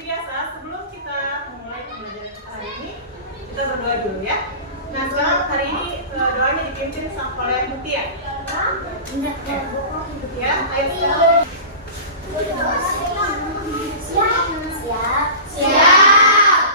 seperti biasa, sebelum kita memulai pembelajaran hari ini, kita berdoa dulu ya. Nah, sekarang hari ini doanya dipimpin oleh Mutia. Ya, ayo sekarang. Siap.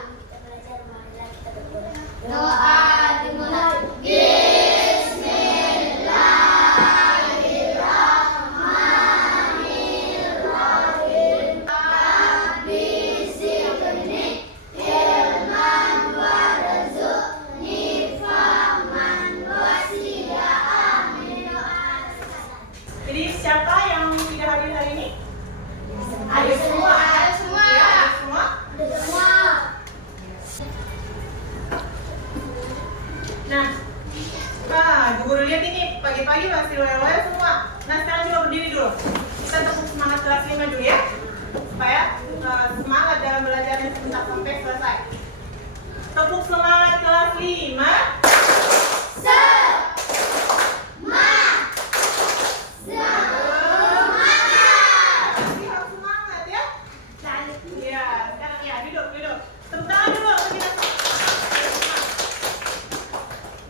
Kita belajar, marilah kita berdoa. Doa dimulai. Bismillahirrahmanirrahim. Bismillahirrahmanirrahim. Ilman warzuqni fahman wasiya. Amin. Jadi siapa yang tidak hadir hari ini? Ada semua. Ya, ada semua. Nah, Bu Guru lihat ini pagi-pagi masih loyo-loyo semua. Nah, sekarang coba berdiri dulu. Kita tepuk semangat kelas 5 dulu ya, supaya semangat dalam belajarnya sebentar sampai selesai. Tepuk semangat kelas 5. Pasti harus semangat ya. Iya, sekarang ya duduk. Tepuk tangan dulu.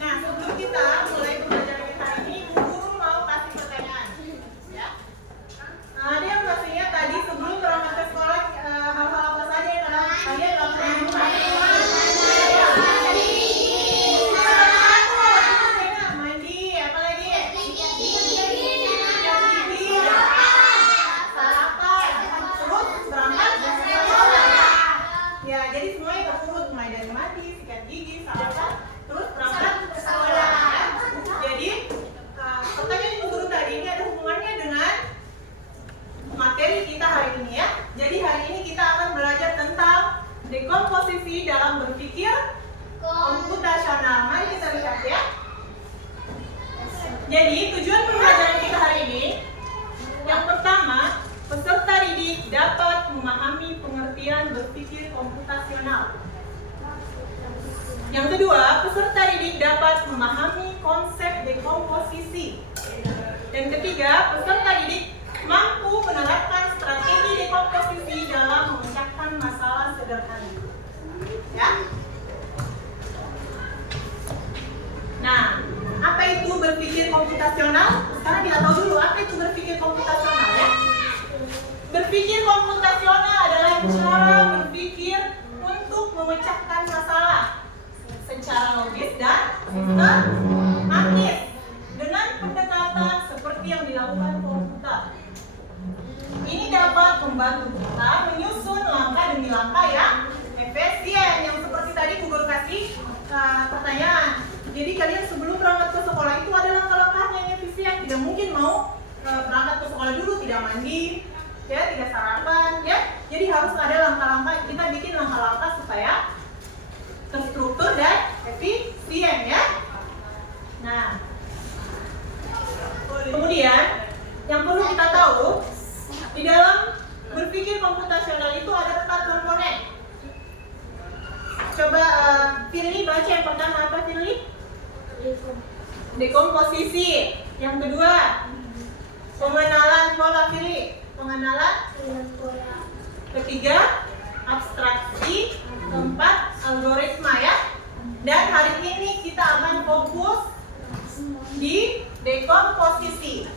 Nah, sebelum kita mulai pembelajaran kita hari ini, Bu Guru mau kasih pertanyaan. Ya. Ada yang masih ingat tadi sebelum berangkat ke sekolah hal-hal apa saja yang kalian lakukan di rumah? Mandi, apa lagi? Sarapan, terus berangkat ke sekolah. Ya, jadi semuanya terurut mulai dari mandi, sikat gigi, sarapan, terus berangkat ke sekolah. Ya. Jadi pertanyaan Ibu Guru tadi ini ada hubungannya dengan materi kita hari ini ya. Jadi hari ini kita akan belajar tentang dekomposisi dalam berpikir komputasional. Mari kita lihat ya. Jadi tujuan pembelajaran kita hari ini, yang pertama, peserta didik dapat memahami pengertian berpikir komputasional. Yang kedua, peserta didik dapat memahami konsep dekomposisi. Dan ketiga, peserta didik mampu menerapkan strategi dekomposisi dalam memecahkan masalah sederhana. Ya. Nah, apa itu berpikir komputasional? Sekarang kita tahu dulu apa itu berpikir komputasional ya. Berpikir komputasional adalah cara berpikir untuk memecahkan masalah secara logis dan sistematis dengan pendekatan seperti yang dilakukan komputer. Ini dapat membantu kita menyusun langkah demi langkah yang efisien, yang seperti tadi Bu Guru kasih pertanyaan. Jadi kalian sebelum berangkat ke sekolah itu ada langkah-langkahnya yang efisien. Tidak mungkin mau berangkat ke sekolah dulu tidak mandi, ya, tidak sarapan, ya. Jadi harus ada langkah-langkah. Kita bikin langkah-langkah supaya terstruktur dan efisien ya. Nah, kemudian yang perlu kita tahu di dalam berpikir komputasional itu ada 4 komponen. Coba Firly baca yang pertama apa Firly? Dekomposisi. Yang kedua pengenalan pola Firly. Pengenalan. Ketiga abstraksi. Keempat algoritma ya. Dan hari ini kita akan fokus di dekomposisi.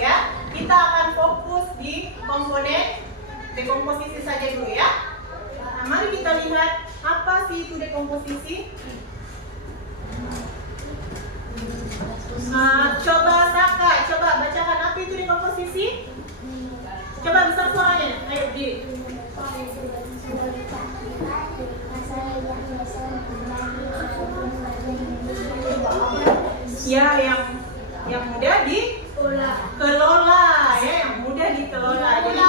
Ya, kita akan fokus di komponen dekomposisi saja dulu ya. Nah, mari kita lihat apa sih itu dekomposisi. Nah, coba Saka, coba bacakan apa itu dekomposisi. Coba besar suaranya. Ayo berdiri. Ya, yang mudah dikelola ya, yang mudah dikelola. Jadi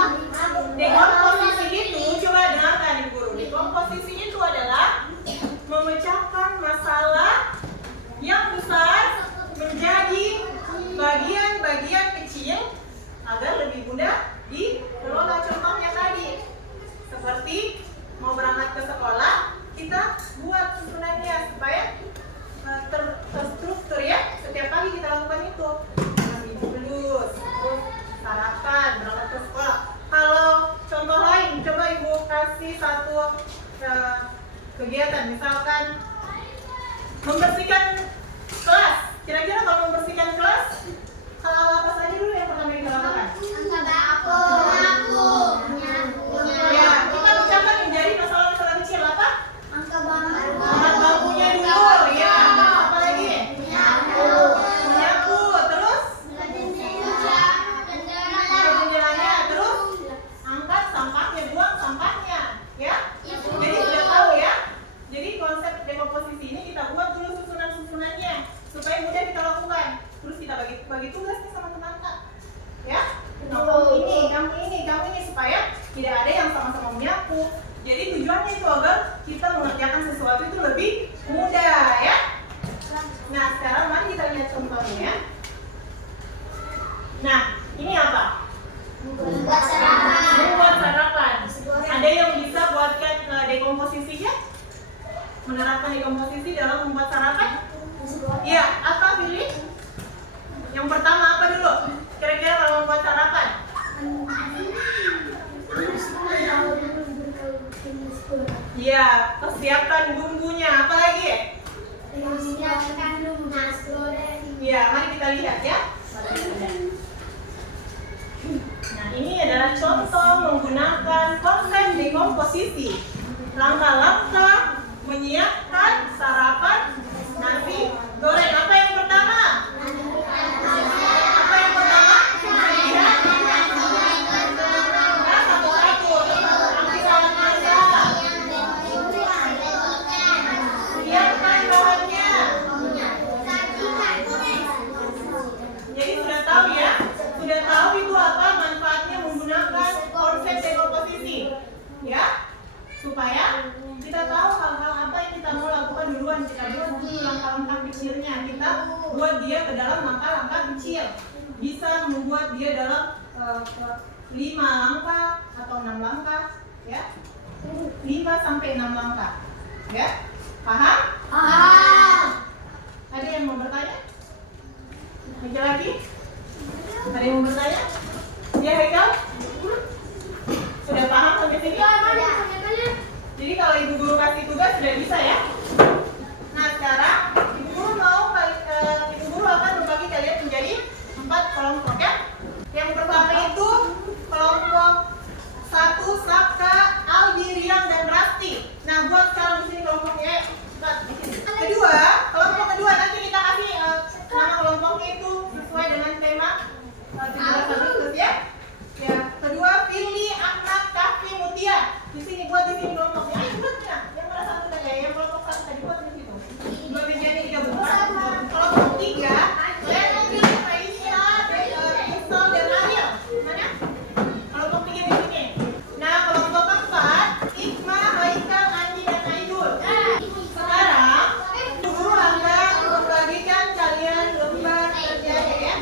dekomposisi itu, coba dengarkan Ibu Guru. Dekomposisi itu adalah memecahkan masalah yang besar menjadi bagian-bagian kecil agar lebih mudah dikelola. Contohnya tadi, kegiatan, misalkan membersihkan kelas. Kira-kira kalau membersihkan kelas, hal apa saja dulu yang pertama kita lakukan? Ya, kita ucapkan menjadi masalah-masalah kecil apa? Angkat bangkunya dulu, ya. Apa lagi? Menyapu, terus? Jendelanya, terus? Angkat sampahnya, buang sampahnya, ya. Jadi sudah tahu ya. Jadi konsep dekomposisi ini kita buat dulu susunan-susunannya supaya mudah kita lakukan. Terus kita bagi tugas nih sama teman-teman, ya. Kamu ini supaya tidak ada yang sama-sama menyapu. Jadi tujuannya itu agar kita mengerjakan sesuatu itu lebih mudah, ya. Nah, sekarang mari kita lihat contohnya. Nah, ini apa? Membuat sarapan. Ada yang bisa buatkan dekomposisinya? Menerapkan dekomposisi dalam membuat sarapan? Ya, apa pilih? Yang pertama apa dulu? Kira-kira kalau membuat sarapan? Ya, persiapkan bumbunya. Apa lagi? Ya, mari kita lihat ya. Nah, ini adalah contoh menggunakan konsep dekomposisi. Langkah-langkah menyiapkan sarapan nasi goreng. Apa yang pertama? Apa yang pertama? Lihat. Nah, satu-satu. Ambil alatnya. Siapkan bahannya. Jadi sudah tahu ya? Sudah tahu itu apa manfaatnya menggunakan konsep dekomposisi, ya? Supaya kita tahu hal-hal apa yang kita mau lakukan duluan. Kita buat dulu langkah-langkah kecilnya. Kita buat dia ke dalam langkah-langkah kecil. Bisa membuat dia dalam 5 langkah atau 6 langkah, ya? 5 sampai 6 langkah, ya? Paham? Ada yang mau bertanya? Lagi? Ada yang mau bertanya? Ya, Haikal? Sudah paham sampai sini? Jadi kalau ibu guru kasih tugas sudah bisa ya? Nah, sekarang ibu guru akan membagi kalian menjadi 4 kelompok ya. Yang pertama itu kelompok 1 Saka, Aldi, Riam, dan Rasti. Nah, buat sekarang di sini kelompoknya. Kelompok kedua nanti kita kasih nama kelompoknya itu sesuai dengan tema 17 Agustus ya. Ya, kedua Firly, Ahmad, Kafi, Mutia. Di sini buat di sini kelompoknya. Ayo buat ya. Yang mana satu tadi ya? Yang kelompok 1 tadi buat di situ. Dua mejanya 3 bukan. Kelompok 3, Lendri, Aisyah, Isal, dan Ariel. Mana? Kelompok 3 di sini. Nah, kelompok 4, Ikma, Haikal, Andi, dan Aidul. Sekarang guru akan membagikan kalian lembar kerjanya ya.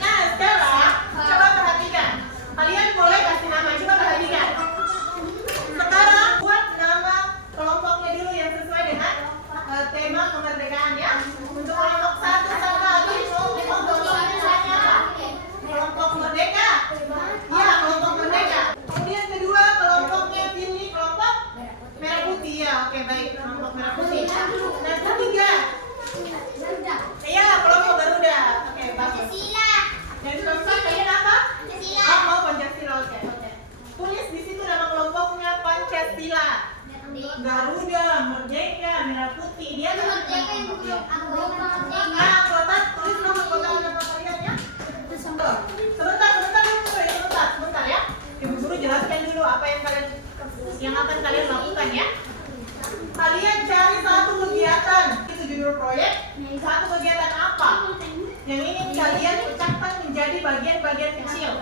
Nah, sekarang coba perhatikan. Kalian boleh kasih nama, coba perhatikan. Sekarang buat nama kelompoknya dulu yang sesuai dengan tema kemerdekaan ya. Untuk kelompok 1 sama lagi kelompoknya apa? Kelompok merdeka. Ya, kelompok merdeka. Kemudian kedua kelompoknya pilih kelompok merah putih ya. Oke, baik, kelompok merah putih. Dan ketiga, iya, kelompok Garuda. Oke, bagus. Dan keempat kalian apa? Mau Pancasila. Oke. Tulis di situ nama kelompoknya Pancasila. Garuda, Merdeka, Merah Putih. Dia adalah nah, kotak tulis nama kalian ya. Sebentar ya. Ibu guru jelaskan dulu apa yang akan kalian lakukan ya. Kalian cari satu kegiatan, itu judul proyek. Satu kegiatan apa yang ingin kalian ucapkan menjadi bagian-bagian kecil.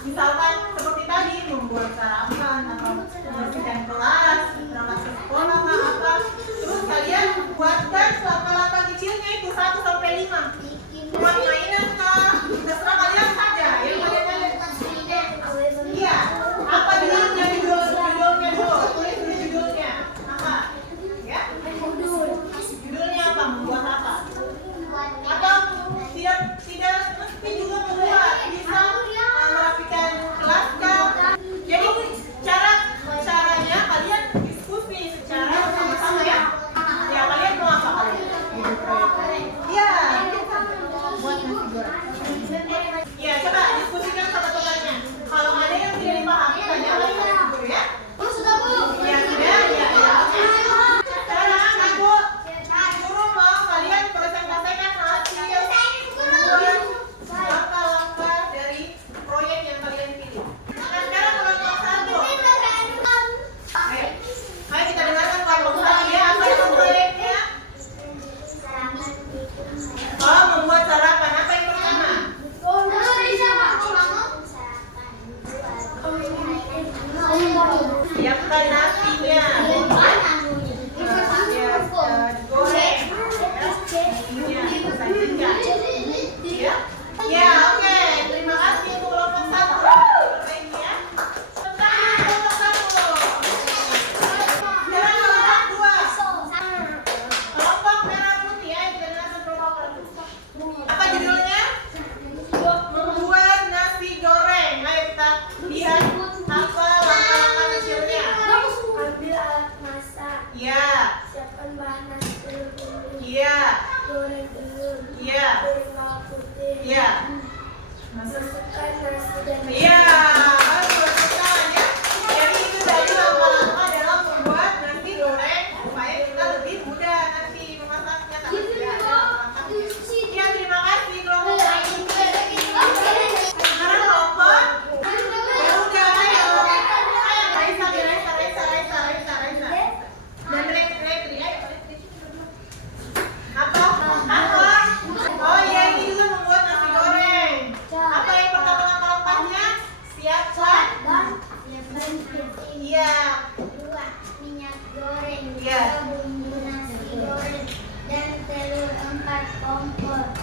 Misalkan seperti tadi membuat sarapan atau membersihkan kelas, berangkat ke sekolah apa. Terus kalian buatkan langkah-langkah kecilnya itu 1 sampai 5. Buat mainan kah? Terserah kalian saja. Yang kalian iya. Apa judulnya dulu? Tulis dulu judulnya. Apa? Ya? Judulnya apa? Membuat apa? Atau tidak mesti juga membuat, bisa merapikan Ya, coba diskusikan sama temannya. Kalau ada yang tidak dipahami, tanya lagi sama guru ya. Ya, sudah, ya. Sekarang aku guru mau kalian presentasikan hasil langkah-langkah dari proyek yang kalian pilih. Nah, sekarang kelompok 1. Ayo kita dengarkan kelompok 1 ya. Apa yang proyeknya? Oh, membuat sarapan. Apa yang pertama? Siapkan nasinya. Goreng. Nasinya sajikan. Ya. Ya, oke. Terima kasih untuk kelompok 1. Baiknya. Tentang kelompok 1. Sekarang kelompok 2. Kelompok merah putih ya, kita dengarkan kelompok 1. Apa judulnya? Membuat nasi goreng. Ayo kita lihat apa langkah-langkah kecilnya. Ambil alat masak. Ya. Siapkan bahan nasi telur. Iya. Goreng telur. Iya. Goreng bawang putih. Iya. Masukkan nasi dan Iya. Bagus sekali ya. Jadi itu tadi langkah-langkah dalam membuat nasi goreng supaya kita lebih mudah nanti memasaknya. Tapi tidak ada langkahnya. Ya, terima kasih kelompok 1. Sekarang kelompok. Ya udah, ayo. Raisa. Dan Retri, ayo Retri. Apa? Oh iya, ini juga membuat nasi goreng. Apa yang pertama langkah-langkahnya? Siapkan. Iya. Dua, minyak goreng. Iya. Tiga, bumbu nasi goreng. Dan telur 4 kompor.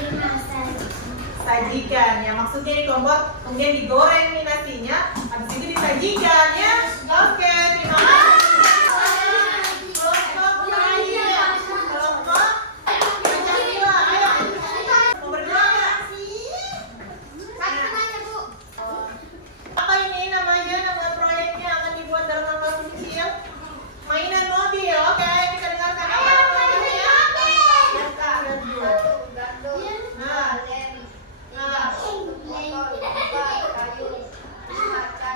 5, Sajikan. Ya, maksudnya ini kelompok kemudian digoreng nih nasinya, habis itu disajikan ya. Oke, terima kasih. Kelompok terakhir. Kelompok Pancasila. Ayo. Mau berdua nggak? Apa ini namanya? Nama proyeknya akan dibuat dalam langkah kecil. Mainan mobil. Oke, kita dengarkan apa proyeknya.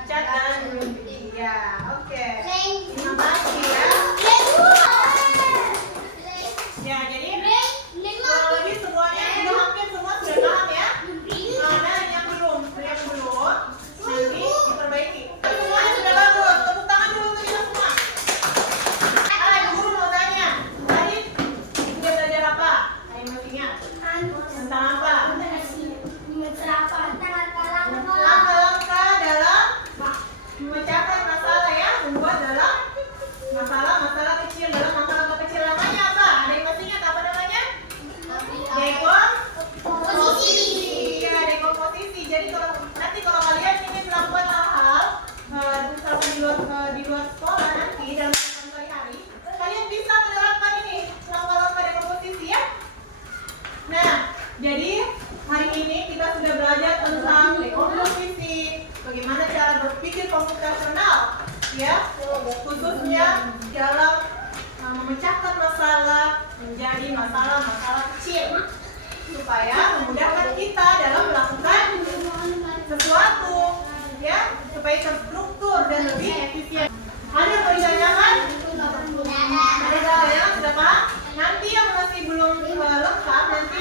Cat dan gunting. Ya, oke. Terima kasih ya. Ya, jadi kurang lebih semuanya sudah hampir semua sudah paham ya. Mana yang belum? Nanti diperbaiki. Semuanya sudah bagus. Tepuk tangan dulu untuk kita semua. Guru mau tanya. Tadi sudah belajar apa? Ayo masih ingat. Tentang apa? Langkah-langkah dalam memecahkan masalah ya, membuat dalam masalah kecil, dalam langkah-langkah kecil. Namanya apa? Ada yang masih ingat apa namanya? Dekomposisi. Ya, dekomposisi. Jadi kalau kalian ingin melakukan hal-hal misalkan di luar sekolah nanti dalam kehidupan sehari-hari, kalian bisa menerapkan ini langkah-langkah dekomposisi ya. Nah, jadi hari ini kita sudah belajar tentang dekomposisi, bagaimana cara berpikir komputasional, ya, khususnya dalam memecahkan masalah menjadi masalah-masalah kecil, supaya memudahkan kita dalam melakukan sesuatu, ya, supaya terstruktur dan lebih efisien. Ada yang mau ditanyakan? Ada yang sudah paham? Nanti yang masih belum lengkap nanti